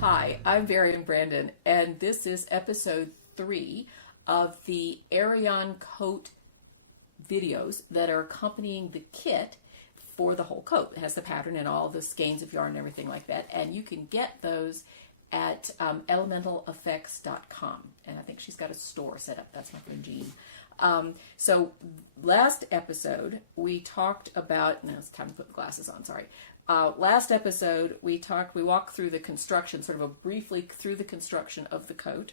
Hi, I'm Varian Brandon, and this is episode 3 of the Aerion coat videos that are accompanying the kit for the whole coat. It has the pattern and all the skeins of yarn and everything like that, and you can get those at elementaleffects.com, and I think she's got a store set up. That's my friend Jean. So last episode we talked about, no, it's time to put the glasses on, sorry. Last episode we walked through the construction, sort of briefly through the construction of the coat.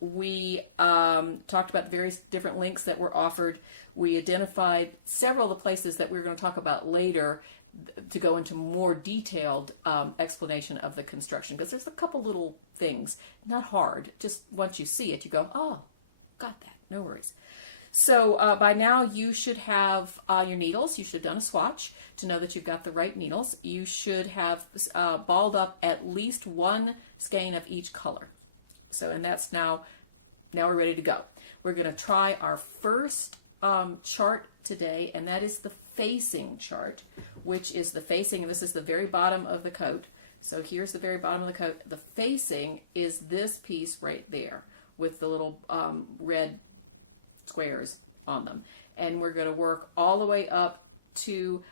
We talked about the various different links that were offered. We identified several of the places that we were going to talk about later to go into more detailed explanation of the construction, because there's a couple little things, not hard, just once you see it you go, oh, got that, no worries. So by now you should have your needles. You should have done a swatch to know that you've got the right needles. You should have balled up at least one skein of each color. So, and that's now we're ready to go. We're going to try our first chart today, and that is the facing chart, which is the facing, and this is the very bottom of the coat. So here's the very bottom of the coat. The facing is this piece right there with the little red squares on them, and we're going to work all the way up to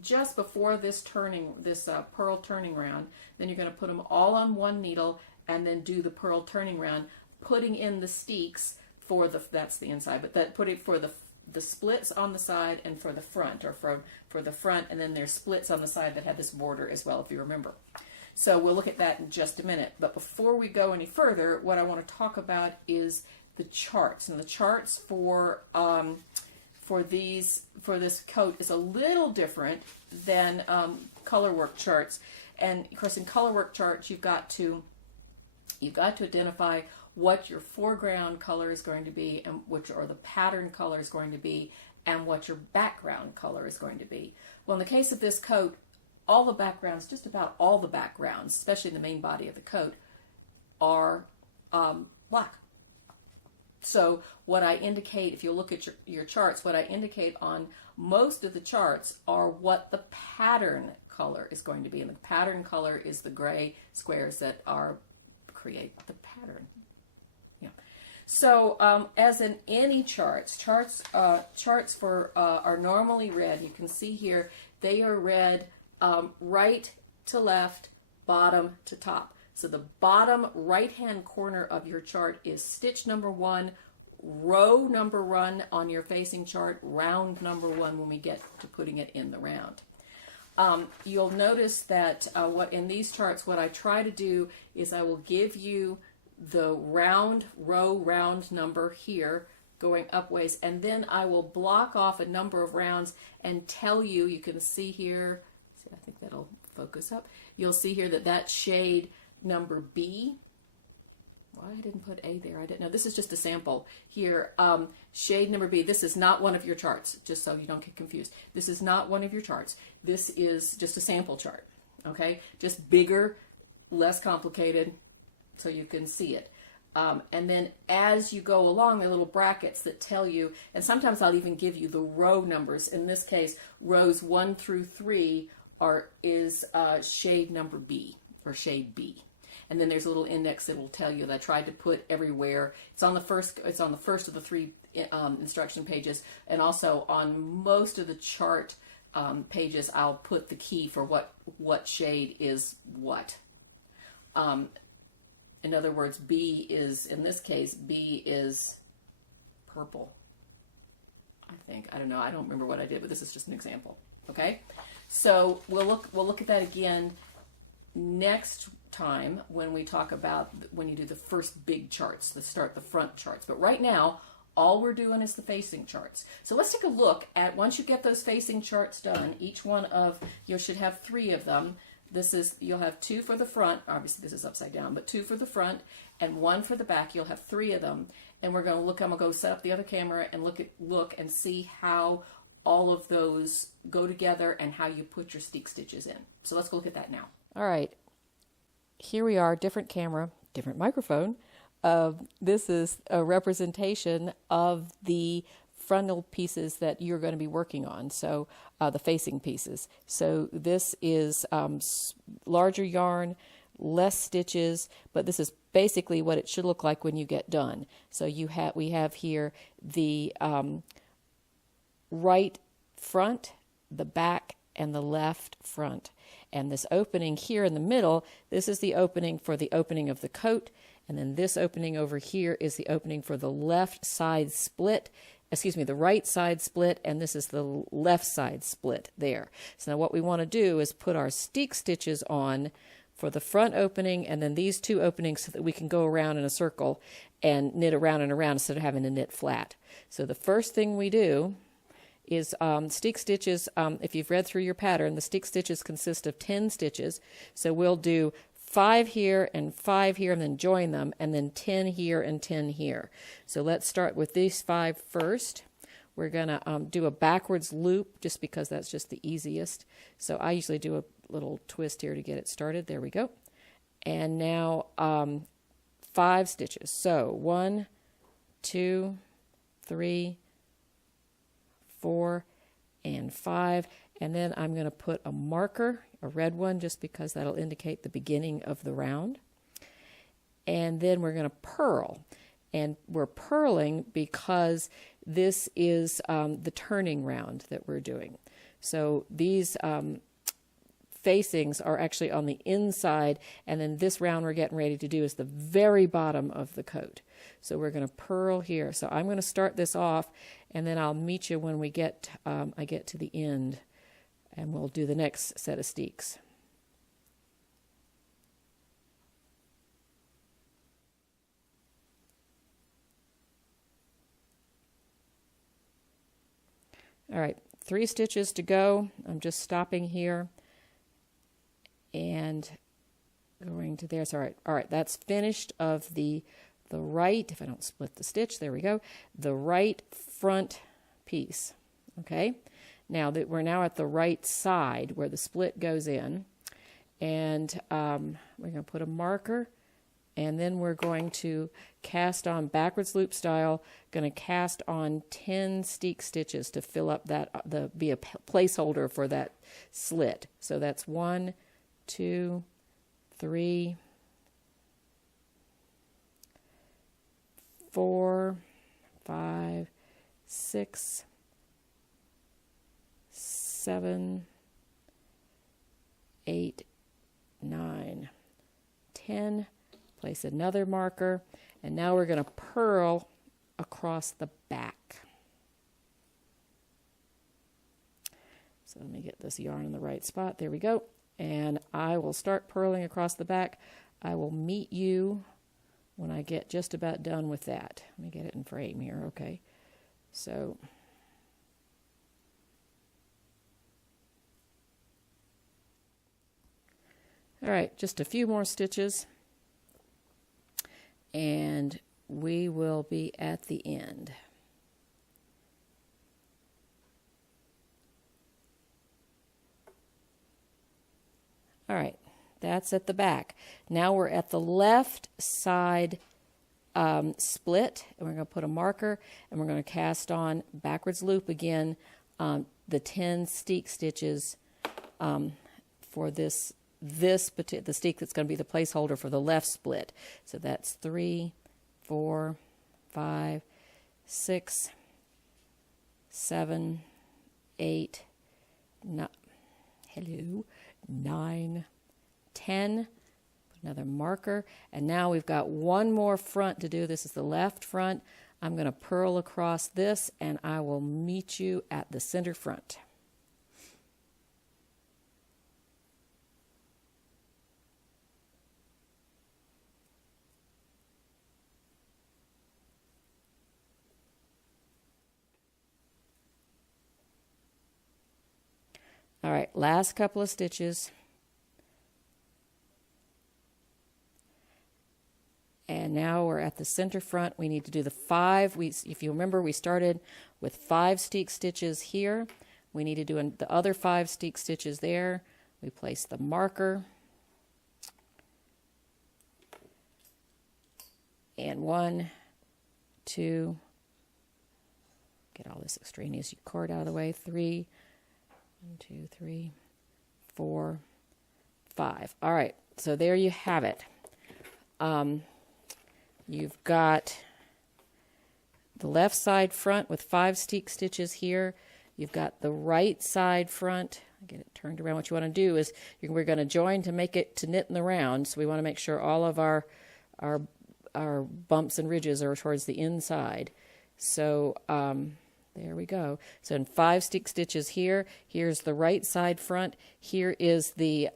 just before this pearl turning round. Then you're going to put them all on one needle and then do the pearl turning round, putting in the steeks for that's the inside, but that put it for the splits on the side and for the front, or for the front, and then there's splits on the side that have this border as well, if you remember. So we'll look at that in just a minute. But before we go any further, what I want to talk about is the charts, and the charts for this coat is a little different than color work charts. And of course, in color work charts, you've got to identify what your foreground color is going to be, and or the pattern color is going to be, and what your background color is going to be. Well, in the case of this coat, all the backgrounds, just about all the backgrounds, especially in the main body of the coat, are black. So what I indicate, if you look at your charts, what I indicate on most of the charts are what the pattern color is going to be. And the pattern color is the gray squares that create the pattern. Yeah. So as in any charts for are normally read. You can see here they are read right to left, bottom to top. So the bottom right-hand corner of your chart is stitch number 1, row number 1 on your facing chart, round number 1 when we get to putting it in the round. You'll notice that in these charts, what I try to do is I will give you the round number here going up ways, and then I will block off a number of rounds and tell you, you can see here, I think that'll focus up, you'll see here that shade number B, why I didn't put A there, I didn't know, this is just a sample here, shade number B, this is not one of your charts, just so you don't get confused. This is not one of your charts, this is just a sample chart, okay, just bigger, less complicated, so you can see it. And then as you go along, there are little brackets that tell you, and sometimes I'll even give you the row numbers. In this case, rows 1 through 3 is shade number B, or shade B. And then there's a little index that will tell you that I tried to put everywhere. It's on the first of the 3 instruction pages, and also on most of the chart pages I'll put the key for what shade is what. In other words, B is, in this case, B is purple. I think, I don't know, I don't remember what I did, but this is just an example. Okay, so we'll look at that again next time when we talk about when you do the first big charts, the front charts. But right now, all we're doing is the facing charts. So let's take a look at, once you get those facing charts done, each one of, you should have 3 of them. You'll have 2 for the front, obviously this is upside down, but 2 for the front and 1 for the back. You'll have 3 of them, and we're going to look, I'm going to go set up the other camera and look and see how all of those go together and how you put your steek stitches in. So let's go look at that now. All right, here we are, different camera. different microphone. This is a representation of the frontal pieces that you're going to be working on, so the facing pieces. So this is larger yarn, less stitches, but this is basically what it should look like when you get done. So we have here the right front, the back, and the left front. And this opening here in the middle, this is the opening for the opening of the coat, and then this opening over here is the opening for the left side split, the right side split, and this is the left side split there. So now what we want to do is put our steek stitches on for the front opening and then these two openings so that we can go around in a circle and knit around and around instead of having to knit flat. So the first thing we do is steek stitches. If you've read through your pattern, the steek stitches consist of 10 stitches. So we'll do 5 here and 5 here and then join them, and then 10 here and 10 here. So let's start with these 5 first. We're going to do a backwards loop just because that's just the easiest. So I usually do a little twist here to get it started. There we go. And now 5 stitches. So 1, 2, 3, 4, and 5. And then I'm going to put a marker, a red one, just because that'll indicate the beginning of the round. And then we're going to purl. And we're purling because this is the turning round that we're doing. So these facings are actually on the inside, and then this round we're getting ready to do is the very bottom of the coat. So we're going to purl here. So I'm going to start this off, and then I'll meet you when we get I get to the end, and we'll do the next set of steeks. All right, 3 stitches to go. I'm just stopping here and going to there. So, all right, that's finished of the right, if I don't split the stitch, there we go, the right front piece. Okay, now that we're now at the right side where the split goes in, and we're going to put a marker, and then we're going to cast on backwards loop style, going to cast on 10 steek stitches to fill up that, be a placeholder for that slit. So that's 1, 2, 3, 4, 5, 6, 7, 8, 9, 10. Place another marker, and now we're going to purl across the back. So let me get this yarn in the right spot. There we go. And I will start purling across the back. I will meet you when I get just about done with that. Let me get it in frame here. Okay. So all right, just a few more stitches, and we will be at the end. All right, that's at the back. Now we're at the left side split, and we're going to put a marker, and we're going to cast on backwards loop again, the 10 steek stitches for the steek that's going to be the placeholder for the left split. So that's 3, 4, 5, 6, 7, 8, 9, 10. Put another marker, and now we've got one more front to do. This is the left front. I'm going to purl across this, and I will meet you at the center front. All right, last couple of stitches. And now we're at the center front. We need to do the 5. If you remember, we started with 5 steek stitches here. We need to do the other 5 steek stitches there. We place the marker. And 1, 2, get all this extraneous cord out of the way, 3, 1, 2, 3, 4, 5. All right, so there you have it. You've got the left side front with 5 steek stitches here. You've got the right side front. Get it turned around. What you want to do is we're going to join to make it to knit in the round. So we want to make sure all of our bumps and ridges are towards the inside. So there we go. So in 5 steek stitches here. Here's the right side front. Here is the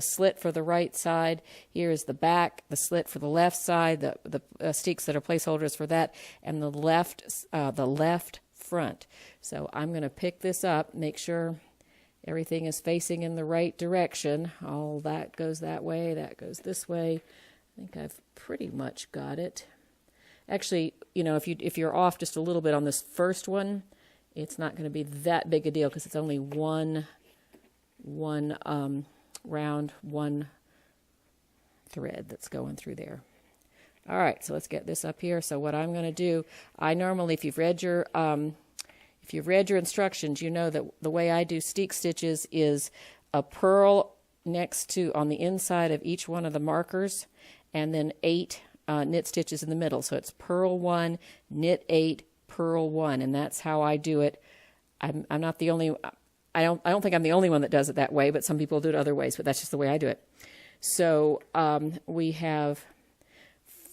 slit for the right side. Here is the back, the slit for the left side. The steeks that are placeholders for that, and the left front. So I'm going to pick this up, make sure everything is facing in the right direction. All that goes that way, that goes this way. I think I've pretty much got it. Actually, you know, if you're off just a little bit on this first one, it's not going to be that big a deal because it's only one round, one thread that's going through there. All right, so let's get this up here. So what I'm going to do, I normally, if you've read your instructions, you know that the way I do steek stitches is a purl next to, on the inside of each one of the markers, and then 8 knit stitches in the middle. So it's purl 1, knit 8, purl 1, and that's how I do it. I'm not the only, I don't think I'm the only one that does it that way, but some people do it other ways, but that's just the way I do it. So we have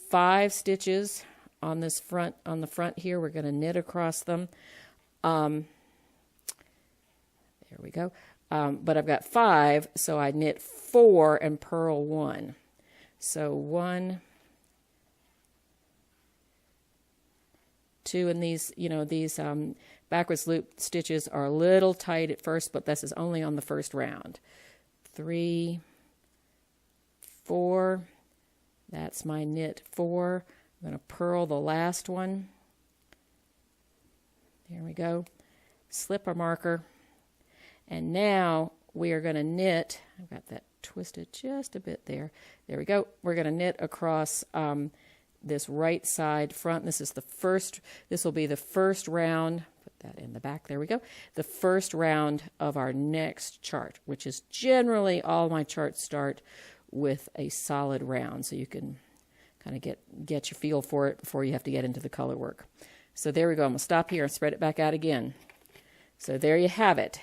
5 stitches on this front, on the front here. We're going to knit across them. There we go. But I've got 5, so I knit 4 and purl 1. So 1, 2, and these, you know, these backwards loop stitches are a little tight at first, but this is only on the first round. 3, 4, that's my knit 4. I'm going to purl the last one. There we go. Slip our marker. And now we are going to knit. I've got that twisted just a bit there. There we go. We're going to knit across this right side front. This will be the first round. Put that in the back. There we go. The first round of our next chart, which is generally all my charts start with a solid round, so you can kind of get your feel for it before you have to get into the color work. So there we go. I'm going to stop here and spread it back out again. So there you have it.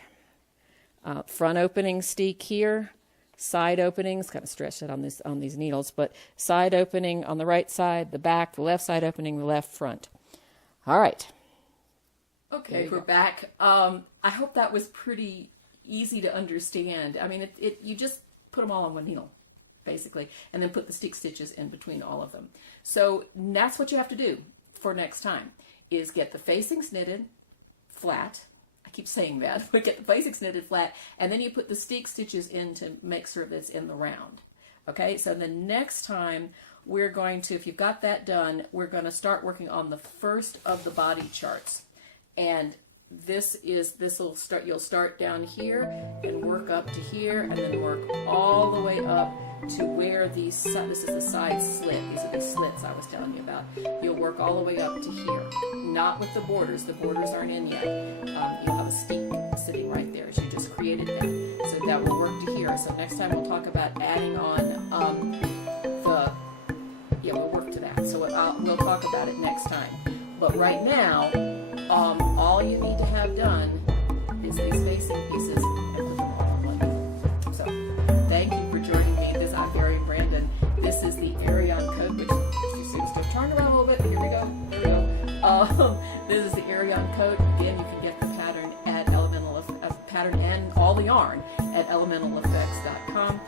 Front opening steek here, side openings, kind of stretched it on these needles, but side opening on the right side, the back, the left side opening, the left front. All right. Okay, we're back. I hope that was pretty easy to understand. I mean, you just put them all on one needle, basically, and then put the steek stitches in between all of them. So that's what you have to do for next time, is get the facings knitted flat. I keep saying that, but get the facings knitted flat, and then you put the steek stitches in to make sure that it's in the round. Okay, so the next time we're going to, if you've got that done, we're going to start working on the first of the body charts. And you'll start down here and work up to here, and then work all the way up to where this is the side slit. These are the slits I was telling you about. You'll work all the way up to here. Not with the borders. The borders aren't in yet. You'll have a steek sitting right there as you just created them. So that will work to here. So next time we'll talk about adding on we'll work to that. So we'll talk about it next time. But right now, all you need to have done is these facing pieces and put them all on one needle. So thank you for joining me. I'm Varian Brandon. This is the Aerion coat, which seems to have turned around a little bit. Here we go. There we go. This is the Aerion coat. Again, you can get the pattern at pattern and all the yarn at elementaleffects.com.